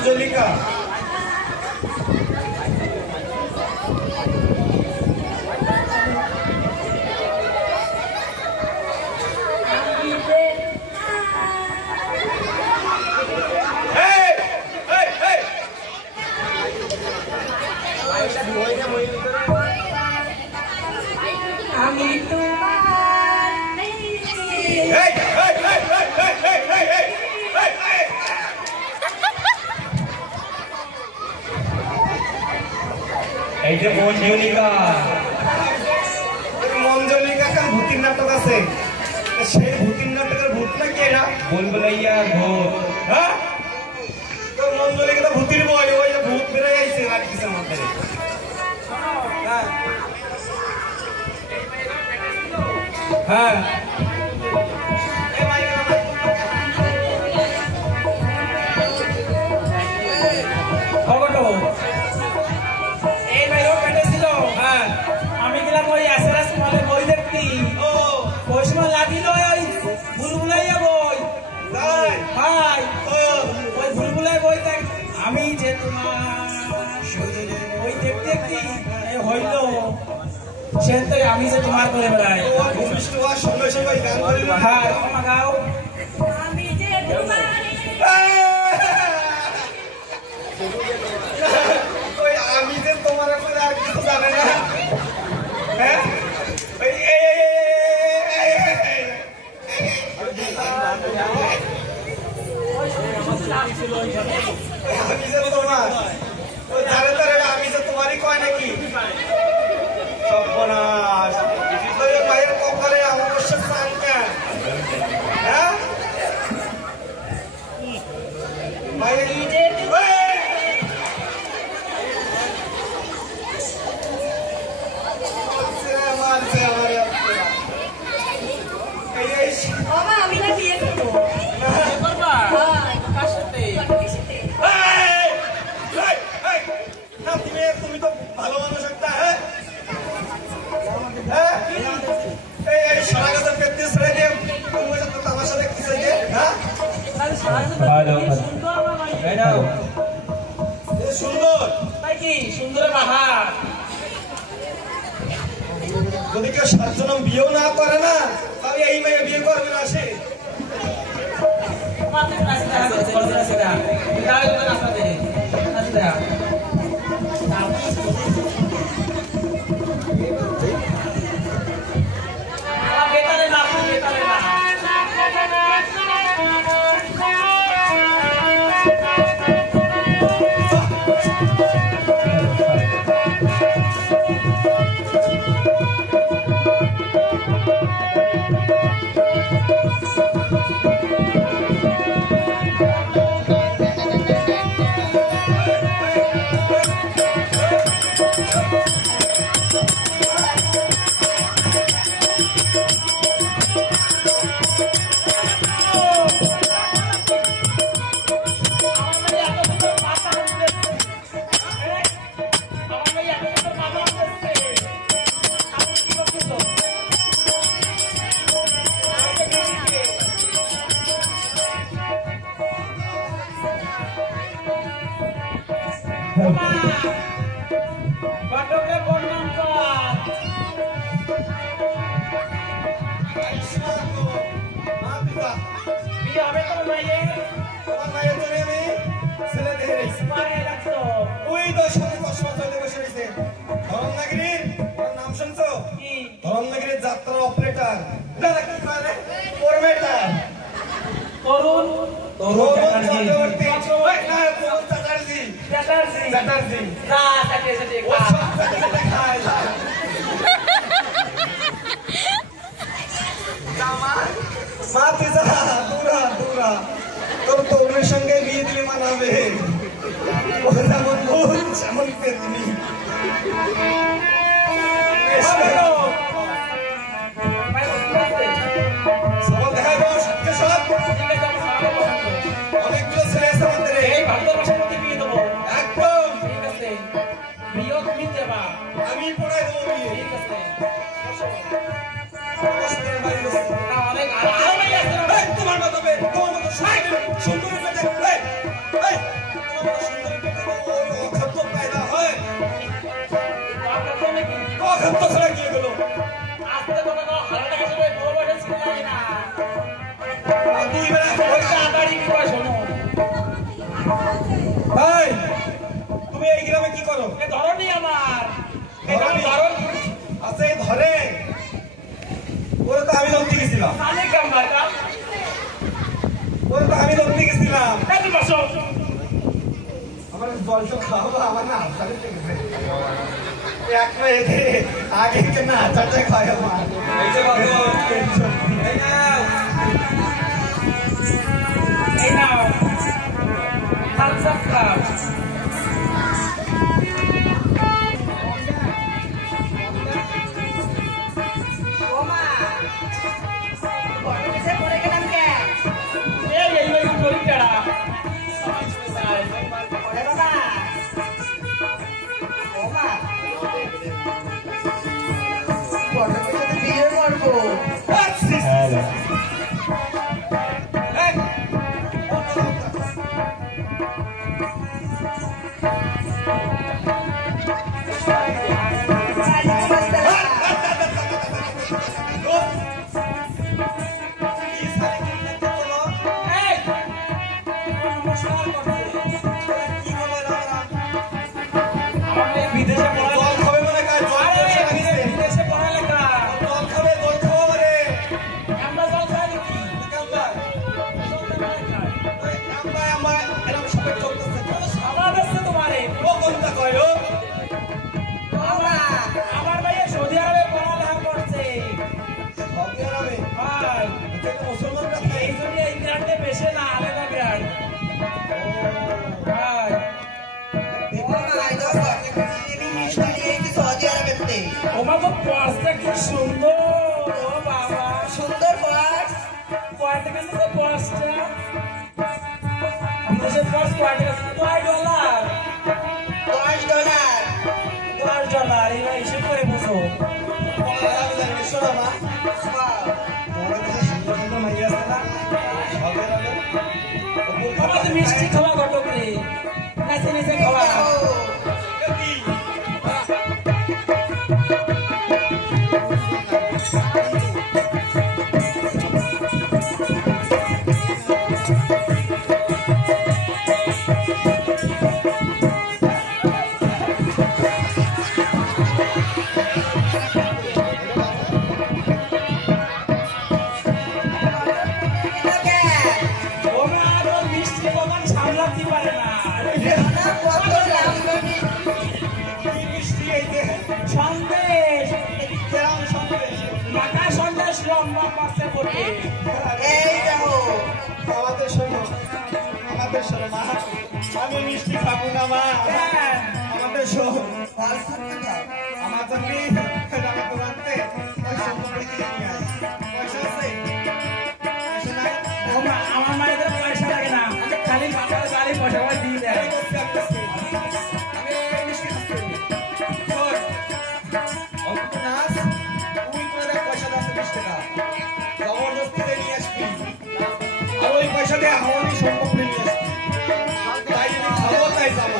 মঞ্জলিকা মঞ্জলিকা একটা ভূতির নাটক আছে সেই ভূতির নাটকের ভূত নাকি এটা বলবলাইয়া ভূত হ্যাঁ তো মঞ্জলিকা তো ভূতির বই ওই ভূত বেড়ে যাইছে আর কিছুর মধ্যে হ্যাঁ আমি যে তোমার ওই দেখতে দেখতে হইল সে আমি যে তোমার করে বেড়াই গাও আমি যে তোমার আর কিছু জানে না হ্যাঁ আমি যে তোমারই কয় নাকি সর্বনাশ ভাইয়ের কপালে অবশ্য হ্যাঁ আমি না বিয়ে করবো তুমি তো ভালো মানুষ একটা হ্যাঁ সারা কথা পেতে ছেড়ে দিয়ে আমার সাথে কি চাইছে হ্যাঁ সুন্দর তাই কি সুন্দর বাহার যদি কেউ 7 জনম বিয়েও না করে না তবে এই মেয়ে বিয়ে করবে না সে ধরমনগরের যাত্রা অপারেটর তরুণ তোর তরুণের সঙ্গে বিয়ে দিলে মানাবে যেমন ভুল যেমন পেতনি অনেকগুলো ছেলে আছে আমাদের এই ভালোবাসার মধ্যে বিয়ে দেবো একদম ঠিক আছে বিয়ে তুমি দেবা আমি পড়াই দেবো বিয়ে ঠিক আছে তোমার মতো সুন্দর ঘরে ওরে তো আমি লড়তে গেছিলাম খালি কামড়াটা ওরে তো আমি লড়তে গেছিলাম কাটি বসো আমার জল তো খাওয়াবো আমার না আচারে গেছে এক মেয়েতে আগে কেনা আচারটা খাওয়া আমার এই যে বাবু এই নাও থামস আপ খাও এই গরিব টাড়া বিদেশে জল খাবে মনে কাজ বিদেশে পড়ালেখা জল খাবে জল খাবো মানে আমরা জল খাই নাকি এরকম সবাই চলতেছে সমাজ আছে তোমারে ও কোনটা কয় ও আমার ভাইয়া সৌদি আরবে পড়ালেখা করছে সৌদি আরবে ভাই এটা তো মুসলমানরা এই জন্য ইংল্যান্ডে বেশি না আলাদা বিরাট ভাই ওমা তো পড়তে কি সুন্দর ও বাবা সুন্দর পার্স কয় টাকা নিতে পড়সটা বিদেশের পড়স কয় টাকা $5 $10 এবার হিসেব করে বুঝো বাবা তো মিষ্টি খাওয়া ঘটক রে নাচে নেচে খাওয়া ওমা তো মিষ্টি দোকান সামলাতে পারে না সন্দেশ মাথা সন্দেশ লম্বা পাশে পড়ে আমি মিষ্টি খাবো না মা আমাদের শোন আমার জন্য রাখতে পয়সা আছে পয়সা নাই ওমা আমার মায়ের পয়সা লাগে না খালি বাবার গাড়ি পয়সা দিয়ে দেয় আমি মিষ্টি খাচ্ছি তুই করে পয়সা আছে 20 টাকা জবরদস্তি নিয়ে আসবি আর ওই পয়সা দিয়ে হাওয়ানি সম্ভব নিয়ে আসবি তাই যদি খাবো তাই যাবো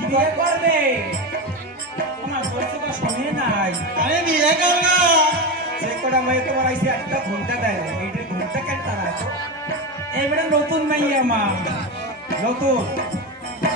বিয়ে করবে আমার বয়সটা শুনে নাই আমি বিয়ে করবো যে কটা মেয়ে তোমার আইসে একটা ঘন্টা দেয় এইটা ঘন্টা কেন তারা এইবারে নতুন মাইয়া মা নতুন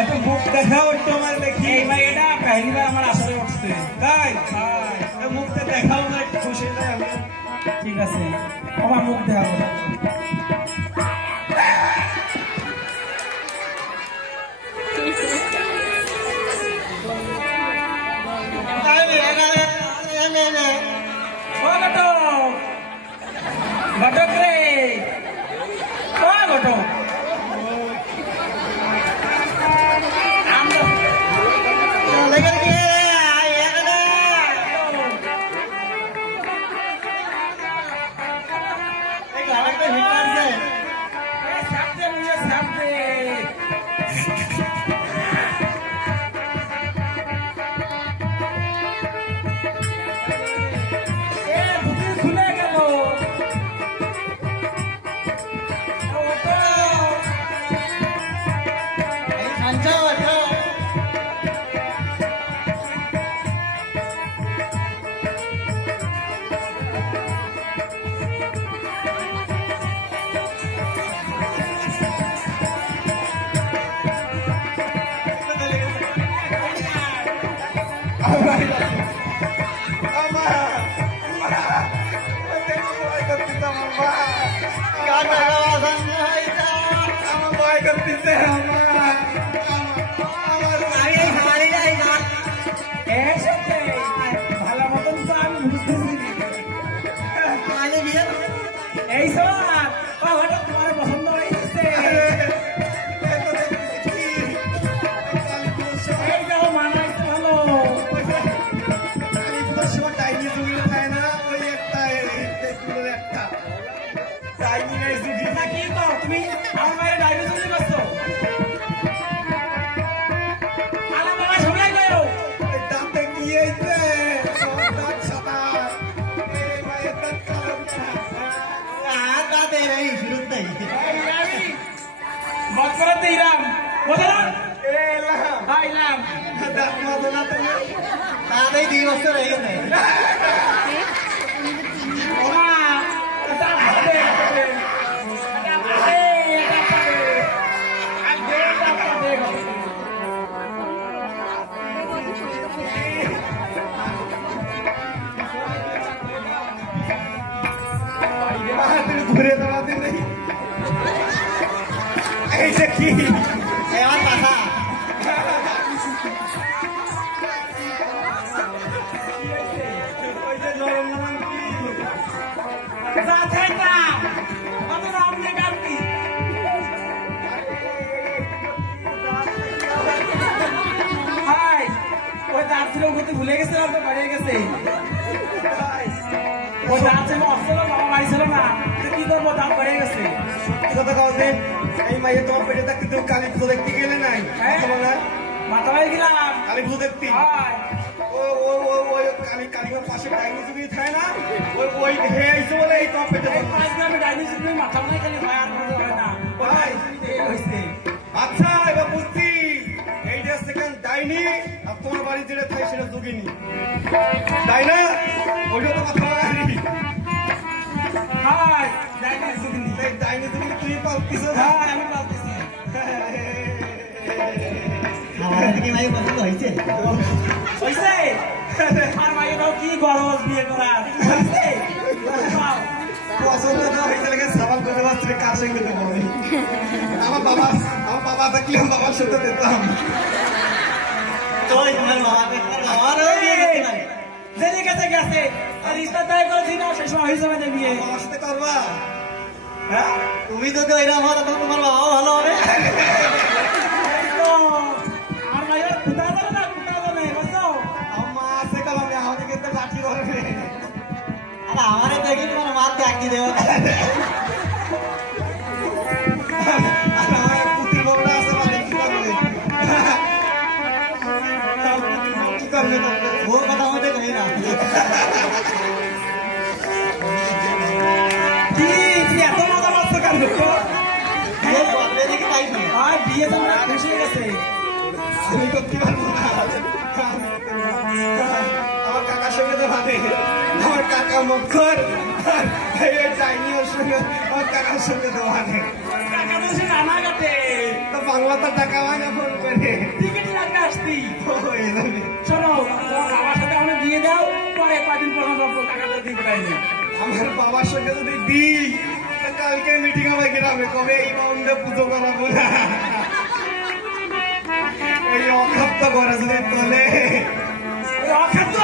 একটু মুখ দেখাও একটু আমার দেখি। এই মাইয়াটা पहिलीবার আমার আসরে উঠছে। তাই মুখটা দেখাও না একটু খুশি হই আমি। ঠিক আছে আমার মুখ দেখাবো। ঘটক রে ঘটক খুলে গেল ভালো মতন তো আমি বুঝতেছি এই সময় হঠাৎ তোমার পছন্দ হয়ে গেছে এই দেখো মানাইছে ভালো না কি কও তুমি আমার মায়ের ডাইনি চুরি করছো আলা মামা সবাই গো বৎসরাতে ইরাম বদলাম আইলাম ওমা এটা পাবে এটা পাবে এটা পাবে ঘুরে দাঁড়াতে নেই এইটা কি ভুলে গেছে বাড়িয়ে গেছে ও দাঁত ছিল অস্ত্র বাবা মারিছিল না কি করবো দাঁত বেড়ে গেছে কথা কাউকে এই মাইয়ে তোমার পেটে থাকতে তুমি কালী পুজো দেখতে গেলে নাই মাথা বাড়ি গেলাম কালী পুজো দেখতে কালীমার পাশে ডাইনি চুরি থাকে না ওই হে আইসে বলে এই তোমার পেটে আমি ডাইনি চুরি মাথা বাড়ি খালি হয় আর হয় না হয়েছে আচ্ছা এবার বুঝছি এইটা সেখান ডাইনি আর তোমার বাড়ি যেটা থাকে সেটা যোগিনী তাই না ওইটা তো কথা বলি হাই ডাইনি চুরি ডাইনি তুমি তুই পালতিস হ্যাঁ আমি পালতেছি হয়েছে আর মাইয়েরাও কি গরজ বিয়ে করার পছন্দ না হয়েছে লেগে সাবান করতে পারছি কার সঙ্গে দেবো আমার বাবা থাকলে বাবার সাথে দিতাম জেনে গেছে গেছে আর ইস্তা তাই করেছি না সে সময় হয়ে যাবে বিয়ে বাবার সাথে করবা হ্যাঁ তুমি তো এরকম হলে তো তোমার বাবাও ভালো হবে আর মাইয়ের কুতা জানে না কুতা জানে বুঝছো আম্মা আছে কালামে আমাকে কিন্তু লাঠি ধরবে আরে আমারে দেখি তোমার মার ত্যাগি দেব আমার পুতির বড়টা আছে মানে কি করবে কি করবে ও কথা আমাদের কই না কি এত মজা মারছো কেন বিয়ে করবে দেখি তাই না আর বিয়ে তো না খুশি হয়ে গেছে আমি করতে পারবো না আমার কাকার সঙ্গে তো ভাবে আমার কাকা মক্ষর যাইনি ওর সঙ্গে আমার কাকার সঙ্গে তো ভাবে টাকা তো সে নানা কাটে তো বাংলাতে টাকা হয় না ফোন করে টিকিট লাগবে আসতি ও, এই জন্যে। শোনো তোমার বাবার সাথে আমরা দিয়ে দাও পরে কদিন পর আমরা টাকাটা দিয়ে পাঠাইনি আমার বাবার সঙ্গে যদি দিই তা কালকে মিটিং হবে গ্রামে কবে এই বাউন্ডে পুজো করাবো না এই অখাপ্ত করে যদি তোলে অখাদ্য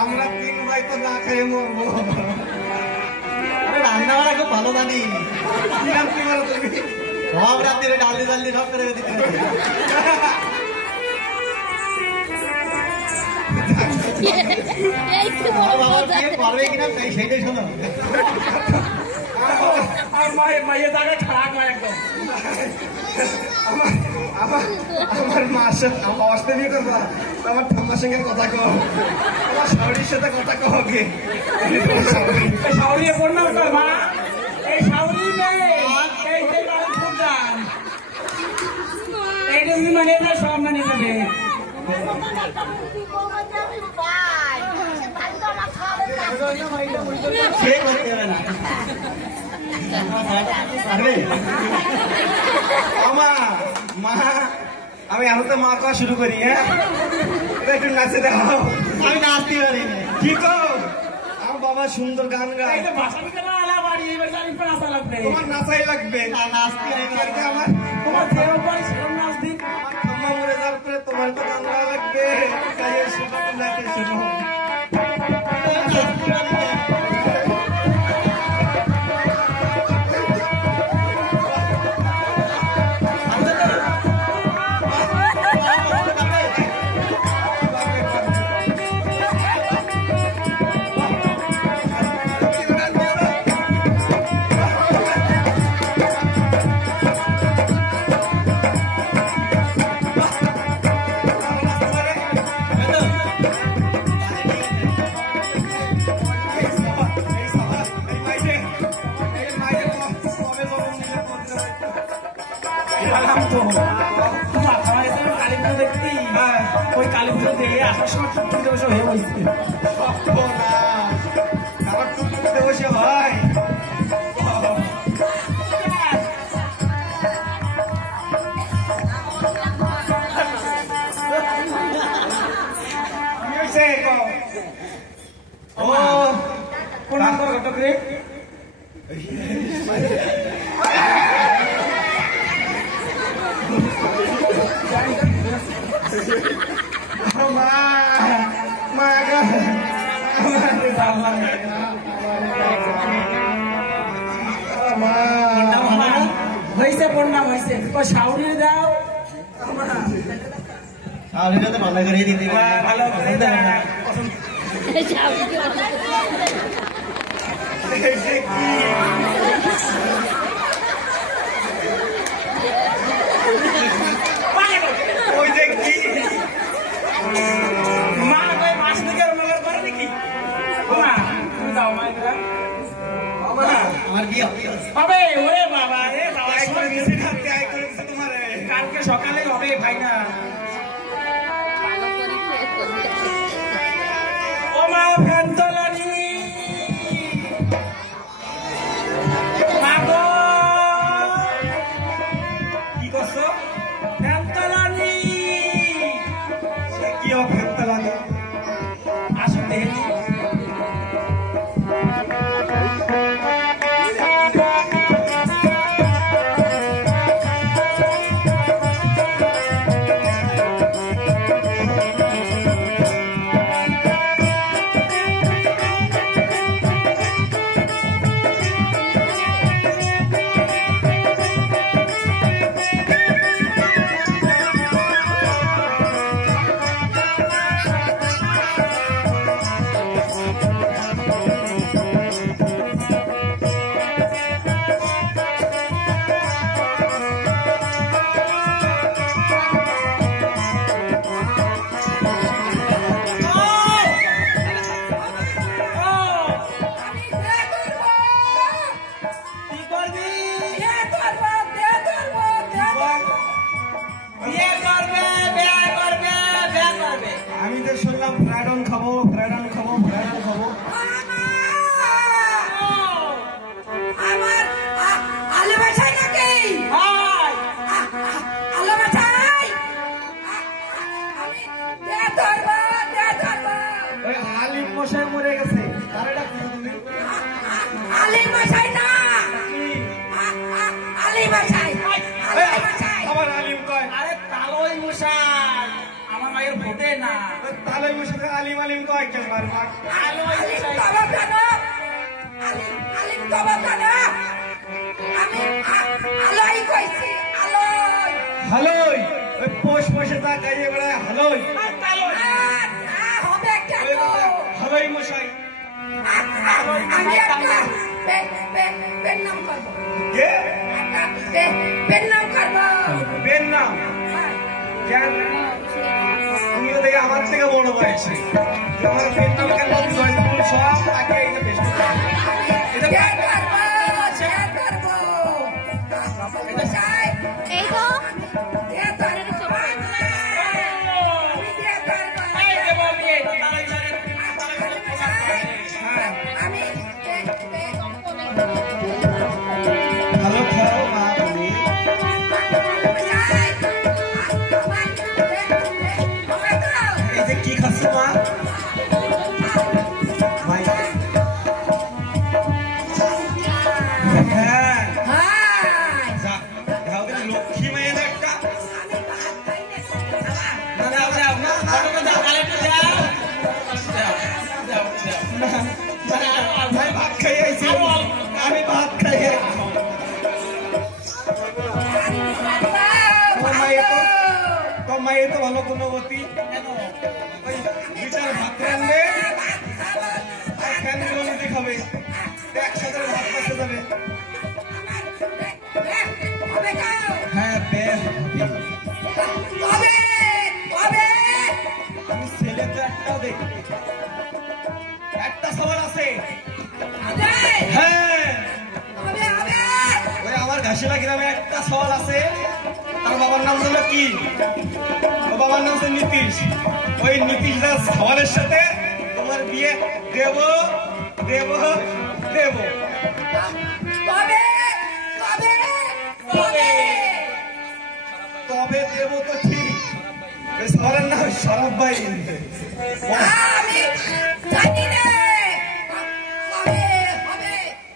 আমরা 3 ভাই তো না খেয়ে মরবো রান্না বাড়া খুব ভালো জানি কি নাম কি বলো তুমি সব রাত্রে ডালি ডালি সব করে দিতে এই তো বড় বাবার মজা। বিয়ে করবে কিনা তাই সেইটাই শোনো আর মায়ের জায়গায় খারাপ হয় একদম আমার আমার আমার মার সাথে আমার অস্তে বিয়ে করবো আমার ঠাম্মার সঙ্গে কথা কও আমার শাশুড়ির সাথে কথা কও কে এই শাওরিয়ে কোন নাম তোর মা এই শাওরি মেয়ে এই যে বাড়ি ফুটান এই যে মানে না সব মানে যাবে সে করতে হবে না পারবে আমা মা আমি এখন তো মা কওয়া শুরু করি হ্যাঁ এবার একটু নাচে দেখাও আমি নাচতে পারি না কি কো আমার বাবা সুন্দর গান এই গায় তো ভাষা বিকে না আলা বাড়ি এবার জানি পাঁচা লাগবে তোমার নাচাই লাগবে না, নাচতে পারি না। কালকে আমার তোমার দেহ বাড়ি সেরকম নাচ দিন আমার ঠাম্মা মরে যাওয়ার পরে তোমার তো গান গাওয়া লাগবে তাই এসে বাবা নাচে শোনো গেলাম তো তোমার আমার এখানে কালী পুজো দেখতি ওই কালী পুজো দিয়ে আসার সময় ছুটি বসে হয়ে বসছে আমার টুকটুকিতে বসে হয় কি হয়েছে কও? ও কোন নাম্বার ঘটক রে মা মা গো মা হয়েছে কোন নাম হয়েছে শাউরি দাও আর এটা তো ভালো করে দিতে ভালো করে দাও এই যে কি ওই যে কি মা কই মাছ দিকে মগর করে নাকি মা তুমি দাও মা এটা মা আমার বিয়ে হবে ওরে বাবা রে বাবা আই করে দিছে খাতে আই করে দিছে তোমারে কালকে সকালে হবে ভাই না ও মা ফেন্তলানি মা গো কি করছো ফেন্তলানি সে কি অভ্যন্ত লাগে আসুন দেখি হালই মশাই আলিম আলিম কয় কেন মারমা আলো আলিম বাবা কেন আলিম বাবা কেন আমি আলোই কইছি আলোই হালই ওই পোষ পোষে তা কাজে বেড়ায় হালই হবে কেন হালই মশাই আমি একটা পেন নাম করবো কে পেন নাম করবো বেন নাম কেন তুমিও দেখে আমার থেকে বড় বয়সে আমার বেন নাম কেন জয়পুর সব আগে এই যে বেশ এই তো ভালো খাও মা তুমি এই যে কি খাচ্ছ মা ভাই হ্যাঁ যা খাও দিন লক্ষ্মী মেয়ে না একটা ভাই ভাত খাই আইছি আমি ভাত খাই মায়ের তো ভালো কোনো গতি ওই বিচার ভাত রাখবে আর ফ্যানগুলো নিতে খাবে একসাথে ভাত খাতে যাবে হ্যাঁ আমি ছেলে তো একটাও দেখি একটা সবার আছে হ্যাঁ ওই আমার ঘাসিলা গ্রামে একটা সওয়াল আছে তার বাবার নাম হলো কি ওর বাবার নাম হচ্ছে নীতিশ ওই নীতিশ দাস সওয়ালের সাথে তোমার বিয়ে দেব দেব দেব তবে দেব তো ঠিক ওই সওয়ালের নাম শরফ ভাই আমি জানি না হবে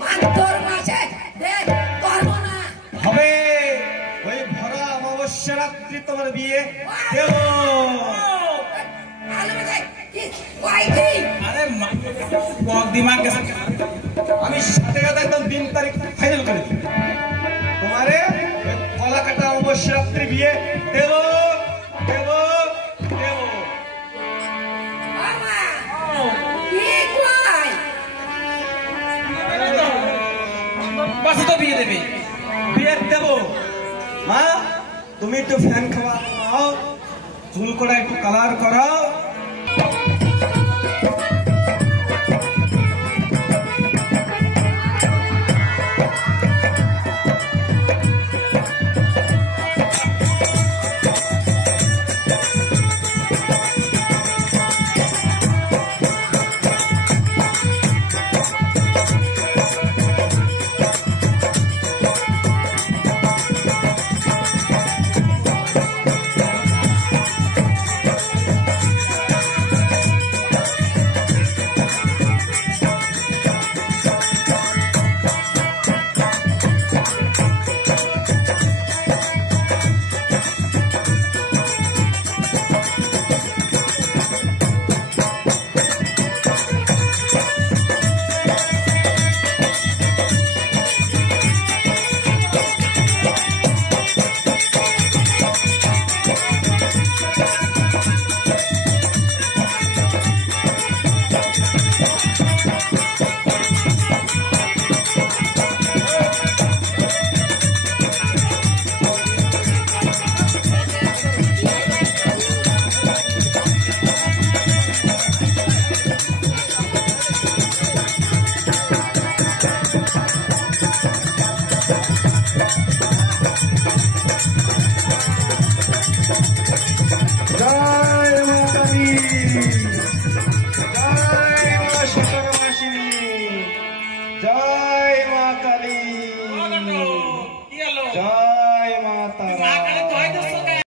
ভান্তর মাসে করবো না হবে ওই ভরা অমাবস্যা রাত্রি তোমার বিয়ে দেব আরে দিমাগ গেছে আমি সাথে সাথে একদম দিন তারিখ ফাইনাল করে দিই তোমারে কলা কাটা অমাবস্যা রাত্রি বিয়ে দেব দেব দেব বাসে তো বিয়ে দেবে বিয়ে দেব মা তুমি একটু ফ্যান খাওয়াও চুল করে একটু কালার করাও